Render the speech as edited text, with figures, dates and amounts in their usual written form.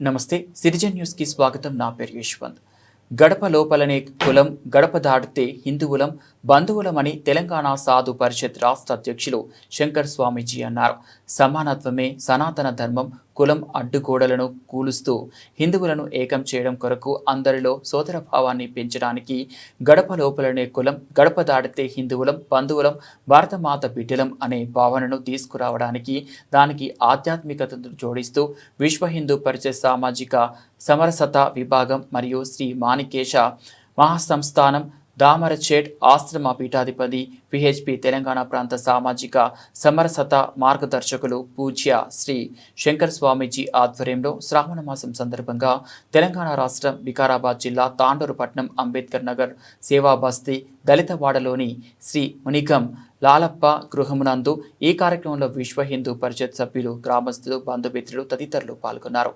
నమస్తే citizen news కి స్వాగతం. నా పేరు యశ్వంత్. గడప లోపలనే కులం, గడప దాటితే హిందువులం, బంధువులమని తెలంగాణ సాధు పరిషత్ రాష్ట్ర అధ్యక్షులు శంకర్ స్వామీజీ అన్నారు. సమానత్వమే సనాతన ధర్మం. కులం అడ్డుగోడలను కూలుస్తూ హిందువులను ఏకం చేయడం కొరకు అందరిలో సోదర భావాన్ని పెంచడానికి గడప లోపలనే కులం, గడప దాటితే హిందువులం, బంధువులం, భారతమాత బిడ్డలం అనే భావనను తీసుకురావడానికి దానికి ఆధ్యాత్మికతను జోడిస్తూ విశ్వ హిందూ పరిషత్ సామాజిక సమరసత విభాగం మరియు శ్రీ మాణికేశ మహాసంస్థానం దామరచేట్ ఆశ్రమ పీఠాధిపతి పిహెచ్పి తెలంగాణ ప్రాంత సామాజిక సమరసత మార్గదర్శకులు పూజ్య శ్రీ శంకర్ స్వామీజీ ఆధ్వర్యంలో శ్రావణ మాసం సందర్భంగా తెలంగాణ రాష్ట్రం వికారాబాద్ జిల్లా తాండూరు పట్నం అంబేద్కర్ నగర్ సేవా బస్తీ దళితవాడలోని శ్రీ మునిగం లాలప్ప గృహమునందు ఈ కార్యక్రమంలో విశ్వ హిందూ పరిషత్ సభ్యులు, గ్రామస్తులు, బంధుమిత్రులు తదితరులు పాల్గొన్నారు.